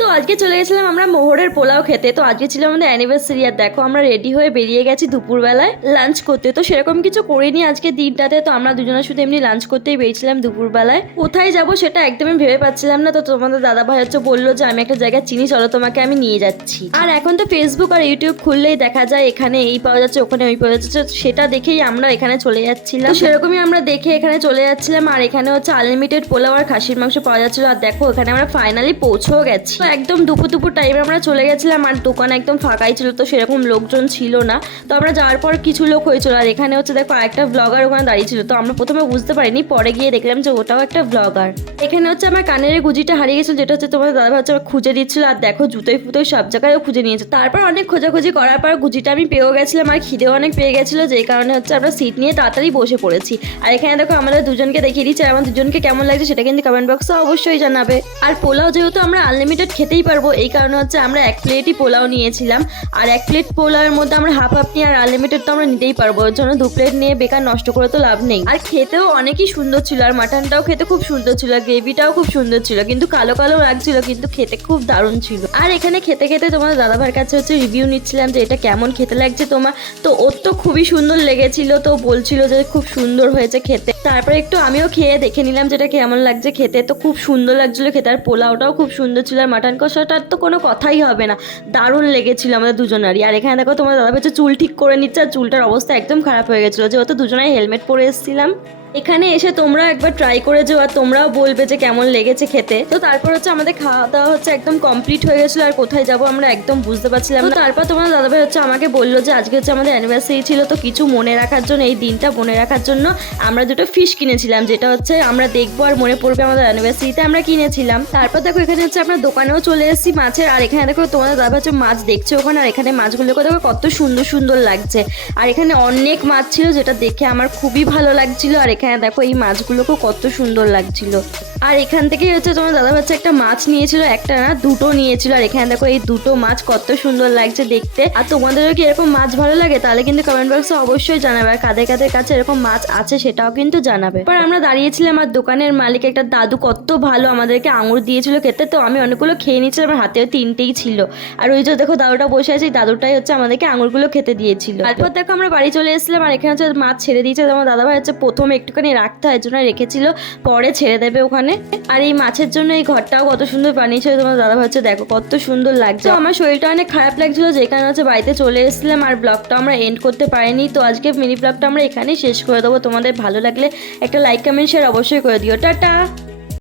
তো আজকে চলে গেছিলাম আমরা মোহরের পোলাও খেতে। তো আজকে ছিল আমাদের অ্যানিভার্সারি, আর দেখো আমরা রেডি হয়ে বেরিয়ে গেছি দুপুরবেলায় লাঞ্চ করতে। তো সেরকম কিছু করিনি আজকে দিনটাতে, তো আমরা দুজনে শুধু এমনি লাঞ্চ করতেই বেরিয়েছিলাম দুপুরবেলায়। কোথায় যাব সেটা একদমই ভেবে পাচ্ছিলাম না। তো তোমাদের দাদা ভাই হচ্ছে বললো যে আমি একটা জায়গা চিনি, চলো তোমাকে আমি নিয়ে যাচ্ছি। আর এখন তো ফেসবুক আর ইউটিউব খুললেই দেখা যায় এখানে এই পাওয়া যাচ্ছে, ওখানে ওই পাওয়া যাচ্ছে, সেটা দেখেই আমরা এখানে চলে যাচ্ছিলাম। সেরকমই আমরা দেখে এখানে চলে যাচ্ছিলাম। আর এখানে হচ্ছে আনলিমিটেড পোলাও আর খাসির মাংস পাওয়া যাচ্ছিল। আর দেখো এখানে আমরা ফাইনালি পৌঁছেও গেছি। একদম দুপুর দুপুর টাইমে আমরা চলে গেছিলাম, আর দোকান একদম ফাঁকাই ছিল, তো সেরকম লোকজন ছিল না। তো আমরা যাওয়ার পর কিছু লোক হয়েছিল। আর এখানে হচ্ছে দেখো একটা ব্লগার ওখানে দাঁড়িয়ে ছিল। তো আমরা প্রথমে বুঝতে পারিনি, পরে গিয়ে দেখলাম যে ওটাও একটা ব্লগার। এখানে হচ্ছে আমার কানের গুজিটা হারিয়ে গেছিল, যেটা হচ্ছে তোমাদের দাদা হচ্ছে খুঁজে দিচ্ছিল। আর দেখো জুতোয় ফুতোয় সব জায়গায়ও খুঁজে নিয়েছে। তারপর অনেক খোঁজাখুঁজি করার পর গুজিটা আমি পেয়েও গেছিলাম, আর খিদেও অনেক পেয়ে গেছিলো, যেই কারণে হচ্ছে আমরা সিট নিয়ে তাড়াতাড়ি বসে পড়েছি। আর এখানে দেখো আমাদের দুজনকে দেখিয়ে দিচ্ছি, আর আমার দুজনকে কেমন লাগছে সেটা কিন্তু কমেন্ট বক্সে অবশ্যই জানাবে। আর পোলাও যেহেতু আমরা আনলিমিটেড খেতেই পারবো, এই কারণে হচ্ছে আমরা এক প্লেটই পোলাও নিয়েছিলাম। আর এক প্লেট পোলাওয়ের মধ্যে আমরা হাফ হাফ নিয়ে, আর আনলিমিটেড তো আমরা নিতেই পারবো, ওর জন্য 2 প্লেট নিয়ে বেকার নষ্ট করে তো লাভ নেই। আর খেতেও অনেকই সুন্দর ছিল, আর মাটনটাও খেতে খুব সুন্দর ছিল, গ্রেভিটাও খুব সুন্দর ছিল, কিন্তু কালো কালো লাগছিল, কিন্তু খেতে খুব দারুণ ছিল। আর এখানে খেতে খেতে তোমার দাদাভাইয়ের কাছে হচ্ছে রিভিউ নিচ্ছিলাম যে এটা কেমন খেতে লাগছে তোমার। তো ওর তো খুবই সুন্দর লেগেছিল, তো বলছিল যে খুব সুন্দর হয়েছে খেতে। তারপরে একটু আমিও খেয়ে দেখে নিলাম যেটা কেমন লাগছে খেতে। তো খুব সুন্দর লাগছিল খেতে, আর পোলাওটাও খুব সুন্দর ছিল, আর মাটন কষাটার তো কোনো কথাই হবে না, দারুণ লেগেছিল আমাদের দুজনারই। আর এখানে দেখো তোমার দাদা হচ্ছে চুল ঠিক করে নিচ্ছে, আর চুলটার অবস্থা একদম খারাপ হয়ে গেছিলো, যেহেতু দুজনাই হেলমেট পরে এসেছিলাম। এখানে এসে তোমরা একবার ট্রাই করে যাও, আর তোমরাও বলবে যে কেমন লেগেছে খেতে। তো তারপর হচ্ছে আমাদের খাওয়া দাওয়া হচ্ছে একদম কমপ্লিট হয়ে গেছিলো, আর কোথায় যাবো আমরা একদম বুঝতে পারছিলাম না। তারপর তোমার দাদাভাই হচ্ছে আমাকে বললো যে আজকে হচ্ছে আমাদের অ্যানিভার্সারি ছিল, তো কিছু মনে রাখার জন্য, এই দিনটা মনে রাখার জন্য আমরা 2টো ফিশ কিনেছিলাম, যেটা হচ্ছে আমরা দেখবো আর মনে পড়বে আমাদের অ্যানিভার্সারিতে আমরা কিনেছিলাম। তারপর দেখো এখানে হচ্ছে আমরা দোকানেও চলে এসেছি মাছের, আর এখানে দেখো তোমাদের দাদা হচ্ছে মাছ দেখছে ওখানে, আর এখানে মাছগুলোকে দেখো কত সুন্দর সুন্দর লাগছে। আর এখানে অনেক মাছ ছিল, যেটা দেখে আমার খুবই ভালো লাগছিল। আর এখানে দেখো এই মাছগুলোকেও কত সুন্দর লাগছিল। আর এখান থেকেই হচ্ছে তোমার দাদা হচ্ছে একটা মাছ নিয়েছিল, একটা না 2টো নিয়েছিল। আর এখানে দেখো এই 2টো মাছ কত সুন্দর লাগছে দেখতে। আর তোমাদেরও কি এরকম মাছ ভালো লাগে তাহলে কিন্তু কমেন্ট বক্সে অবশ্যই জানাবে, আর কাদের কাদের কাছে এরকম মাছ আছে সেটাও কিন্তু জানাবে। পর আমরা দাঁড়িয়েছিলাম, আর দোকানের মালিক একটা দাদু কত ভালো আমাদেরকে আঙুর দিয়েছিল খেতে। তো আমি অনেকগুলো খেয়ে নিয়েছিলাম, আমার হাতেও 3টেই ছিল। আর ওই যে দেখো দাদুটা বসে আছে, দাদুটাই হচ্ছে আমাদেরকে আঙুরগুলো খেতে দিয়েছিল। তারপর দেখো আমরা বাড়ি চলে এসেছিলাম, আর এখানে হচ্ছে মাছ ছেড়ে দিয়েছে। তোমার দাদাভাই হচ্ছে প্রথমে একটুখানি রাখতে হয় জন্য রেখেছিল, পরে ছেড়ে দেবে ওখানে। আর এই মাছের জন্য এই ঘরটাও কত সুন্দর বানিয়েছিল তোমার দাদাভাই হচ্ছে, দেখো কত সুন্দর লাগছে। আমার শরীরটা অনেক খারাপ লাগছিল, যেখানে হচ্ছে বাড়িতে চলে এসেছিলাম, আর ব্লগটা আমরা এন্ড করতে পারিনি। তো আজকে মিনি ব্লগটা আমরা এখানেই শেষ করে দেবো। তোমাদের ভালো লাগলে একটা লাইক কমেন্ট শেয়ার অবশ্যই করে দিও। টাটা।